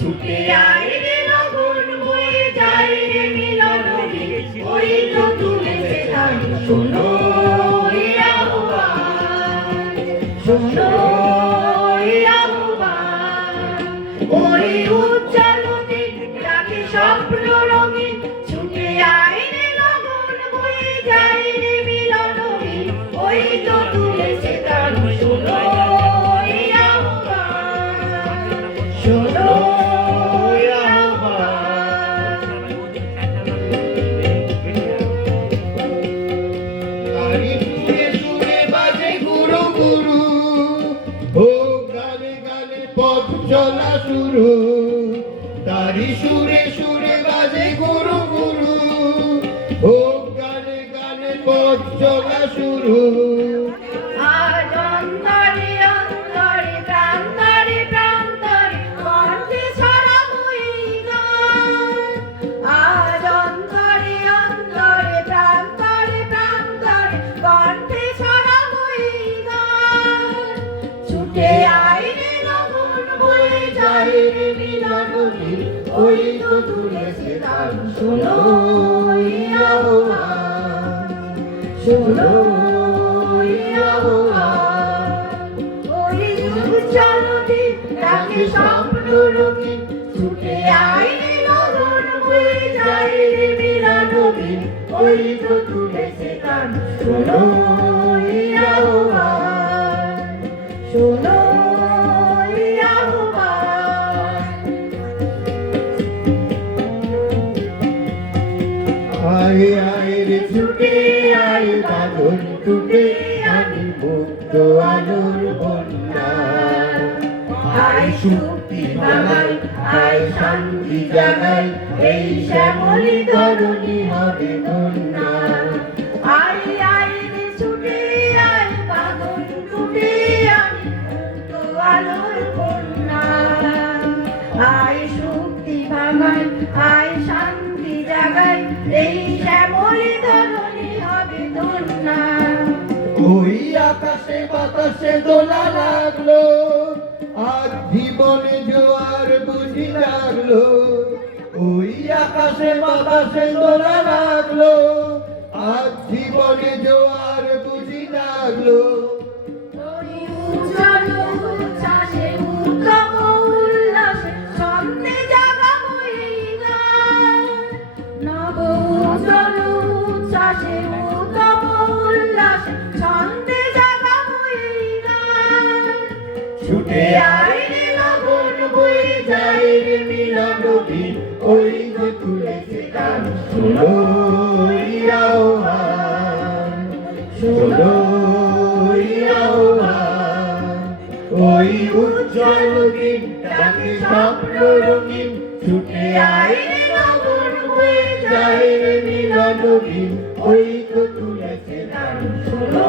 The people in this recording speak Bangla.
ছুটে আয় রে লগন বয়ে যায় রে মিলন ওই তো তুলেছে গান শোনো শোনো ওই উজ্জ্বল দিন ডাকে স্বপ্ন রঙিন ছুটে আয় রে লগন বয়ে যায় রে মিলন ওই তো তুলেছে গান শোনো চলা শুরু তারি সুরে সুরে বাজে গুরু গুরু ও গানে গানে পথ চলা শুরু আজ অন্তরে অন্তরে প্রান্তরে প্রান্তরে কণ্ঠে ছড়াবো এই গান আজ অন্তরে অন্তরে প্রান্তরে প্রান্তরে কণ্ঠে ছড়াবো এই গান ছুটে আয় ওই তো তুলেছে গান শোনো শোনো ওই উজ্জ্বল দিন ডাকে স্বপ্ন রঙিন ছুটে আয় রে লগন বয়ে যায় রে মিলন ওই তো তুলেছে গান শোনো শোনো আয় আয় রে ছুটে আয় বাঁধন টুটে আমি মুক্ত আলোর বন্যা আয় শক্তি বাঙাই আয় শান্তি জাগাই এই শ্যামলী ধরণী হবে ধন্যা আয় আয় রে ছুটে আয় বাঁধন টুটে আমি মুক্ত আলোর বন্যা আয় শক্তি বাঙাই আয় শান্তি জাগাই এই শ্যামলী ধরণী হবে ধন্যা ওই আকাশে বাতাসে দোলা লাগলো আজ জীবনে জোয়ার বুঝি লাগলো ওই আকাশে বাতাসে দোলা লাগলো আজ জীবনে জোয়ার বুঝি লাগলো ওই উজ্জ্বল উচ্ছ্বাসে উদ্যম উল্লাসে ছন্দে জাগাবো এই গান নব উজ্জ্বল উচ্ছ্বাসে উদ্যম উল্লাসে ছন্দে জাগাবো এই গান ছুটে আয় রে লগন বয়ে যায় রে মিলন ওই তো তুলেছে গান শোনো আহ্বান শোনো আহ্বান ওই উজ্জ্বল দিন ডাকে স্বপ্ন রঙিন ছুটে আয় রে লগন বয়ে যায় রে মিলন ওই তো তুলেছে গান শোনো